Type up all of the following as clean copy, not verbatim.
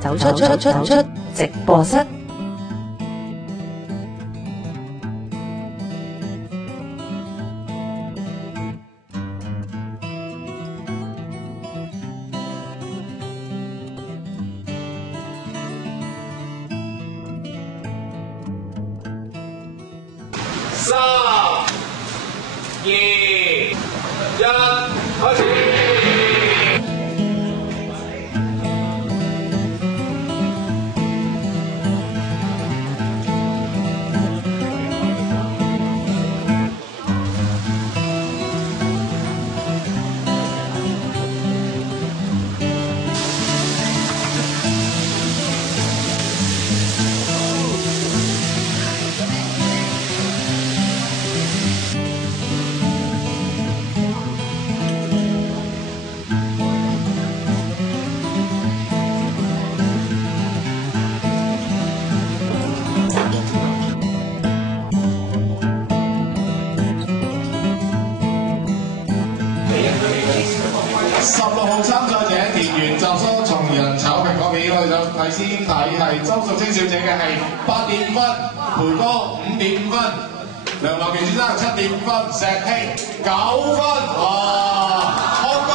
走出直播室。3、2、1，開始。16號參賽者田園集梳松人炒蘋果片，我哋就睇先睇係周淑貞小姐嘅係8.5分，培哥5.5分，梁立權先生7.5分，石希9分，康哥，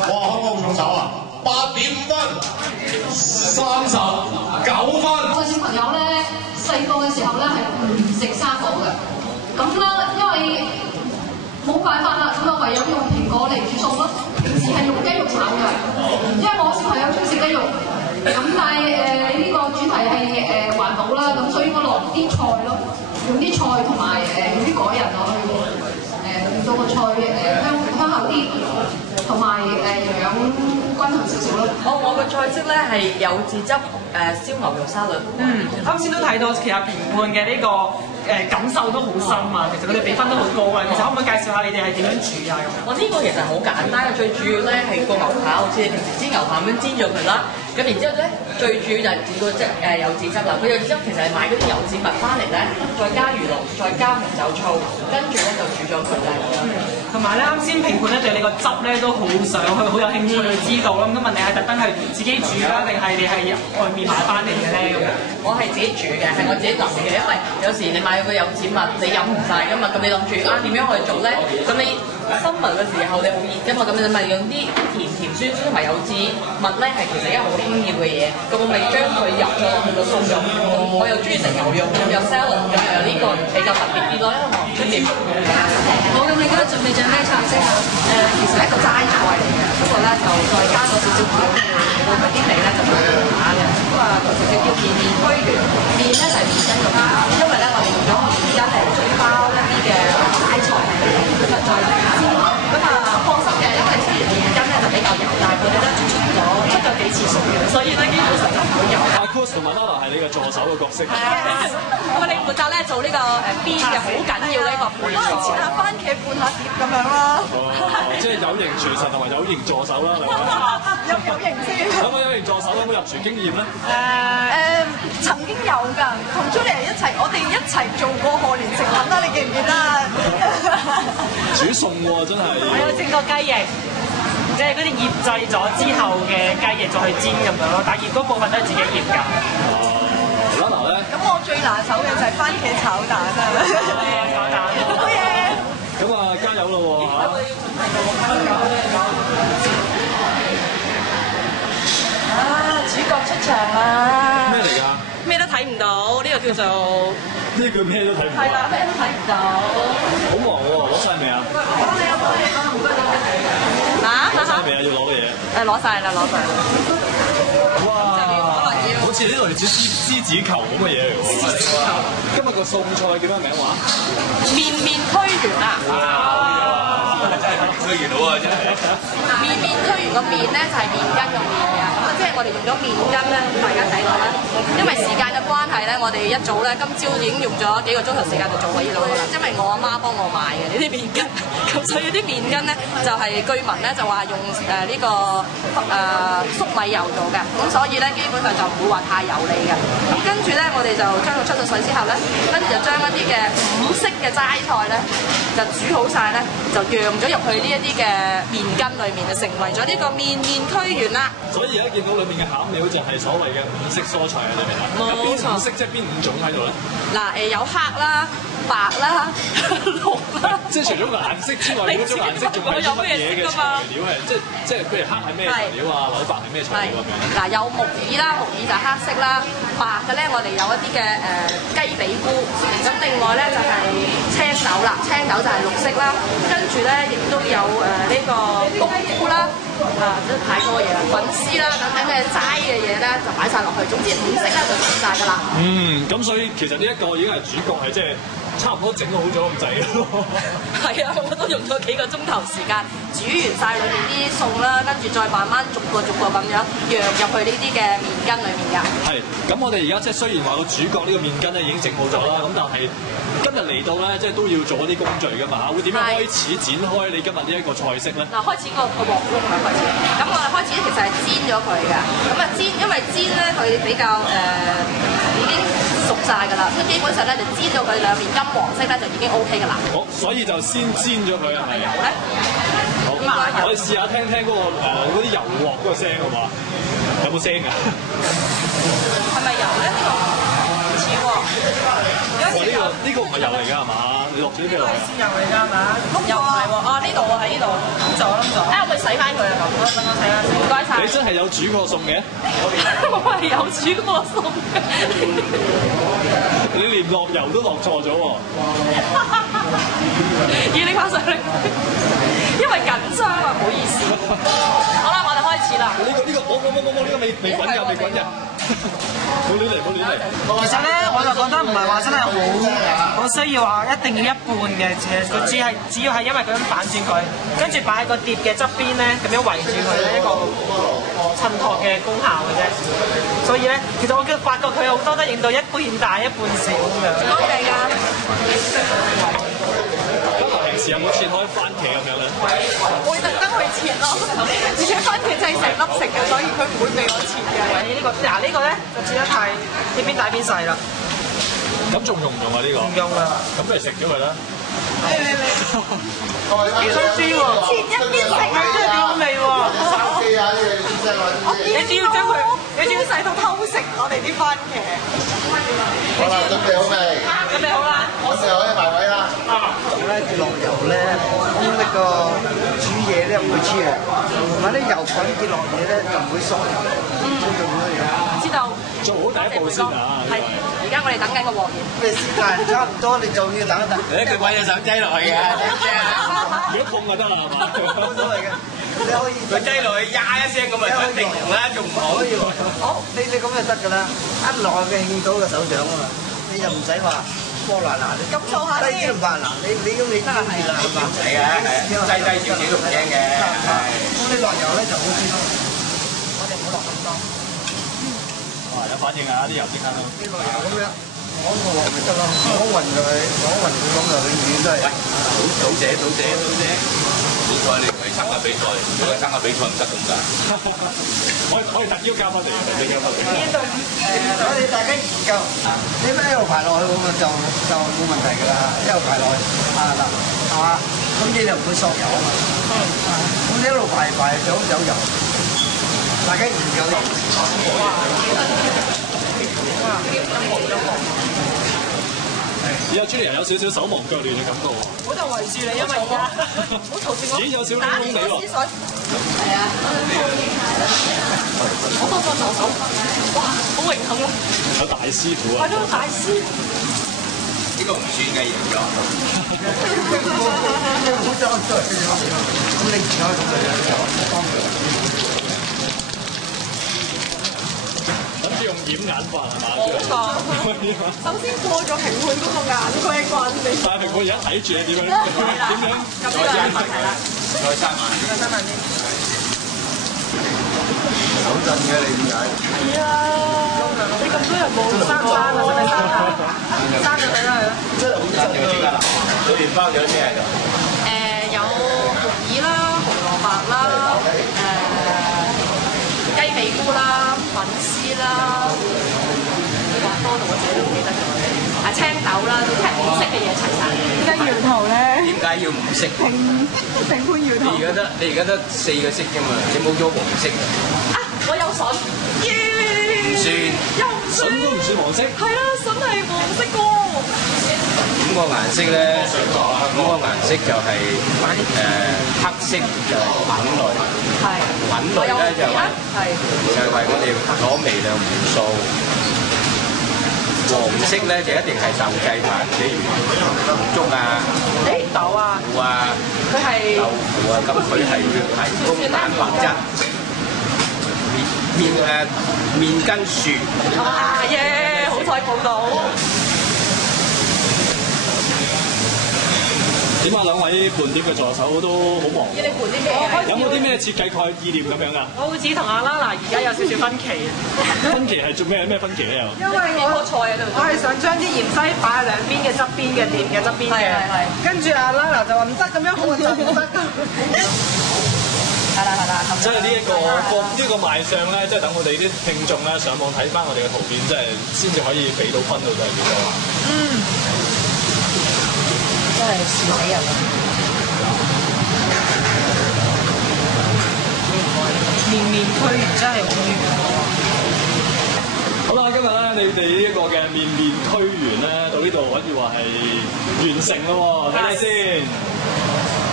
哇康哥好重手啊，8.5分，39分。個小朋友咧細個嘅時候咧係唔食生果嘅，咁啦因為冇辦法啦，咁啊唯有用蘋果嚟煮餸咯。平時係用雞肉炒嘅，因為我小朋友中意食雞肉，咁但係呢個主題係環保啦，咁所以我落啲菜咯，用啲菜同埋用啲果仁落去，令到個菜香口啲，同埋營養均衡少少咯。我個菜式咧係有自汁燒牛肉沙律。啱先都睇到其實評判嘅呢個感受都好深啊，其實佢哋比分都好高啊。其實可唔可以介紹下你哋係點樣煮啊？咁我呢個其實好簡單嘅，最主要咧係個牛扒，好似你平時煎牛扒咁樣煎咗佢啦。咁然之後咧，最主要就係個柚子汁啦。佢柚子汁其實係買嗰啲柚子物翻嚟咧，再加魚露，再加紅酒醋，跟住咧就煮咗佢啦。同埋咧，啱先評判咧對你個汁咧都好想去，好有興趣去知道啦。咁問你係特登係自己煮啦，定係你係外面買翻嚟嘅咧？咁我係自己煮嘅，係我自己諗嘅，因為有時你買個柚子物你飲唔晒噶嘛，咁你諗住點樣去做咧？咁你summer嘅時候你好熱噶嘛，咁你咪用啲甜酸酸同埋柚子物咧，係其實一個好輕要嘅嘢，咁我咪將佢入咗落去個餸入。我又中意食牛肉，咁有 salad，咁又呢個比較特別啲咯，因為我唔出面。好，咁你而家準備咗咩菜式啊？其實係一個齋菜嚟嘅，不過咧就再加咗少少料，會啲味咧就會打嘅。咁啊，其實叫麵面俱圓，麵咧就係麵筋咁樣，因為咧我哋用咗麵筋嚟嘴包一啲嘅齋菜，咁啊再煎。咁啊放心嘅，因為之前麵筋咧就比較油，但係佢哋咧出咗幾次水嘅，所以咧基本上就唔會油。阿 Kus 同埋 Nana 係你嘅助手嘅角色。咁我哋負責咧做呢個邊嘅好緊要嘅一個配菜，切下番茄拌下碟咁樣啦。即係有型廚神同埋有型助手啦，係咪？有型先。咁有型助手有冇入廚經驗咧？曾經有㗎，同 Julia 一齊，我哋一齊做過賀年食品啦，你記唔記得？煮餸喎，真係。我有整過雞翼，即係嗰啲醃製咗之後嘅雞翼再去煎咁樣咯，但係醃嗰部分都係自己醃㗎。Nana 咧？咁我最拿手嘅就係番茄炒蛋啦。炒蛋。好嘢！咁啊，加油咯喎嚇！主角出場啦！咩嚟㗎？咩都睇唔到，呢個叫做呢句咩都睇唔到。係啦，咩都睇唔到。好忙喎，攞晒未啊？攞晒未啊？要攞嘅嘢。攞晒啦，攞晒啦。哇！好似呢度係似獅子球咁嘅嘢嚟喎。今日個餸菜叫咩名話？面面俱圓啊！真係俱圓到啊！真係。面面俱圓個面咧就係麵筋個面嘅，咁啊即係我哋用咗麵筋咧，大家睇到啦。因為時間嘅關係咧，我哋一早咧今朝已經用咗幾個鐘頭時間就做好呢度啦。因為我阿媽幫我買嘅呢啲麵筋，咁所以啲麵筋咧就係據聞咧就話用呢個粟米油做嘅，咁所以咧基本上就唔會話太油膩嘅。咁跟住咧我哋就將佢出咗水之後咧，跟住就將一啲嘅五色嘅齋菜咧就煮好晒咧，就釀咗入去呢一啲嘅麵筋裏面，就成為咗呢個面面俱圓啦。所以而家見到到裏面嘅餡料就係所謂嘅五色蔬菜喺裏面啦。有邊五色即係邊五種喺度咧？嗱有黑啦、白啦、綠啦。即係除咗個顏色之外，嗰種顏色仲係啲乜嘢嘅材料係？即係譬如黑係咩材料啊？柳白係咩材料咁樣？嗱有木耳啦，木耳就係黑色啦。白嘅咧，我哋有一啲嘅雞髀菇。咁另外咧就係青豆啦，青豆就係綠色啦。跟住咧亦都有呢個冬菇啦。都太多嘢啦，粉絲啦等等嘅齋嘅嘢咧就擺晒落去，總之五色咧就齊晒㗎啦。咁所以其實呢一個已經係主角係即係差唔多整好咗咁滯咯。係啊，我都用咗幾個鐘頭時間煮完晒裏面啲餸啦，跟住再慢慢逐個咁樣釀入去呢啲嘅麵筋裏面㗎。係，咁我哋而家即係雖然話個主角呢個麵筋咧已經整好咗啦，咁但係今日嚟到咧即係都要做一啲工序㗎嘛，會點樣開始展開你今日呢一個菜式咧？嗱，開始個鑊窿啊開始，咁我哋開始其實係煎咗佢㗎，咁啊煎，因為煎咧佢比較已經熟晒㗎啦，咁基本上咧就煎到佢兩面金黃色咧就已經 OK 㗎啦。好，所以就先煎咗佢係咪？油咧？好，我哋試下聽嗰個嗰啲油鑊嗰個聲好嘛？有冇聲㗎？係咪油咧？唔似喎。呢個唔係油嚟㗎係嘛？你落咗啲咩落？係豉油嚟㗎係嘛？又唔係喎，呢度喎喺呢度，冧咗。我咪洗翻佢啊！我等我洗下先。唔該晒。你真係有煮過餸嘅？我係有煮過餸嘅。你連落油都落錯咗喎！要拎翻上嚟，因為緊張啊，唔好意思。好啦，我哋開始啦。呢個呢個未滾㗎，未滾㗎。冇亂嚟，冇亂嚟。其實咧，我就覺得唔係話真係好需要話一定要一半嘅，其實佢只要係因為佢咁反轉佢，跟住擺喺個碟嘅側邊咧，咁樣圍住佢咧一個襯托嘅功效嘅啫。所以咧，其實我發覺佢好多都影到一半大一半小咁樣。多謝㗎。平時有冇切開番茄咁樣咧？會特登去切咯，而且番茄真係成粒食嘅，所以佢唔會俾我切嘅。呢個咧就切得太呢邊大邊細啦。咁仲用唔用啊？呢個唔用啦。咁不如食咗佢啦。你想知喎？切一邊食係真係幾好味喎！你只要將佢，你只要細到偷食我哋啲番茄。好啦，準備好未？準備好啦。準備好埋位啦。咁咧跌落油咧，咁呢個煮嘢咧唔會黐鑊，同埋啲油滾跌落嘢咧就唔會縮。知道。做好第一步先啊！係，而家我哋等緊個鑊熱。咩時間差唔多，你就要等一等。佢揾隻手擠落去嘅，如果痛就得啦，係嘛？冇所謂嘅，你可以。佢擠落去呀一聲咁咪一定紅啦，仲唔好？可以喎。好，你咁就得㗎啦，一落去興到個手掌啊嘛，你就唔使話波嗱嗱，你咁做下低啲唔怕嗱，你咁你得係啦，係嘛？係嘅，係低少少都唔驚嘅。咁你落油咧就好啲咯。我哋唔好落咁多。哇！有反應啊！啲油即刻都。呢落油咁樣，攞個鑊咪得咯，攞勻佢，咁就永遠都係。倒瀉，好彩你唔係參加比賽，如果參加比賽唔得咁㗎。可以特邀交翻嚟，你交翻嚟。我哋大家研究，你咪一路排落去咁就冇問題㗎啦，一路排落去啊嗱，係嘛？咁你就唔會索油啊嘛。咁你一路排就有油，大家研究。而家朱莉有少少手忙腳亂嘅感覺喎。我就圍住你，因為而家唔好嘈住我。自己有少少空地喎。係啊。我幫助手。哇！好榮幸啊！有大師傅啊！係咯，大師。呢個唔算嘅贏咗。好咗，咁你而家咁樣諗住用掩眼法係嘛？冇錯。首先過咗評判嗰個眼關先。但係評判而家睇住你點樣？咁呢個係問題啦。再閂埋。手震嘅你點解？係啊。你咁多人冇閂啊？閂咗佢啦，真係好震嘅點解啦？裏邊包咗咩喺度？有木耳啦、紅蘿蔔啦、雞髀菇啦、粉絲啦，哇多到我自己都唔記得咗。青豆啦，總之係五色嘅嘢齊晒。點解搖頭咧？點解要五色？評判搖頭。你而家得4個色啫嘛，你冇咗黃色。啊！你我有筍，唔算。又唔算，筍都唔算黃色。係啦，筍係黃色㗎。咁個顏色咧，咁個顏色就係黑色就係品類，品類咧就係為我哋攞微量元素。黃色咧就一定係豆製品，譬如粥啊、豆啊、腐啊、佢係豆腐啊，咁佢係要提供蛋白質。麵筋樹。啊耶！好彩報到。點啊？兩位伴碟嘅助手都好忙。你哋伴啲咩？有冇啲咩設計概意念咁樣啊？我好似同阿 Lala 而家有少少分歧。分歧係做咩分歧咧？又因為我係想將啲芫茜擺喺兩邊嘅側邊嘅碟嘅側邊嘅，跟住阿 Lala 就話唔得咁樣好核突唔得。係啦，即係呢個賣相咧，即係等我哋啲聽眾咧上網睇翻我哋嘅圖片，即係先至可以俾到分到就係幾多。真係笑死人啦！面面俱圓真係好圓。好啦，今日咧你哋呢一個嘅面面俱圓咧，到呢度可以話係完成咯喎，睇睇先。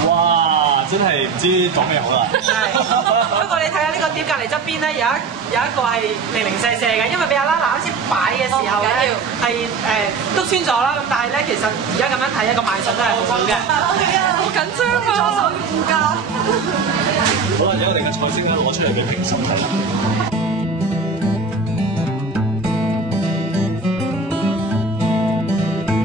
哇！真係唔知講咩好啦。不過你睇下呢個碟隔離側邊咧，有一個係零零舍舍嘅，因為俾阿 Lala 啱先擺嘅時候咧係都穿咗啦。咁但係咧，其實而家咁樣睇一個賣相都係好好嘅。係啊，好緊張啊！助手要㗎。好啦，而家我哋嘅菜式咧攞出嚟俾評審睇。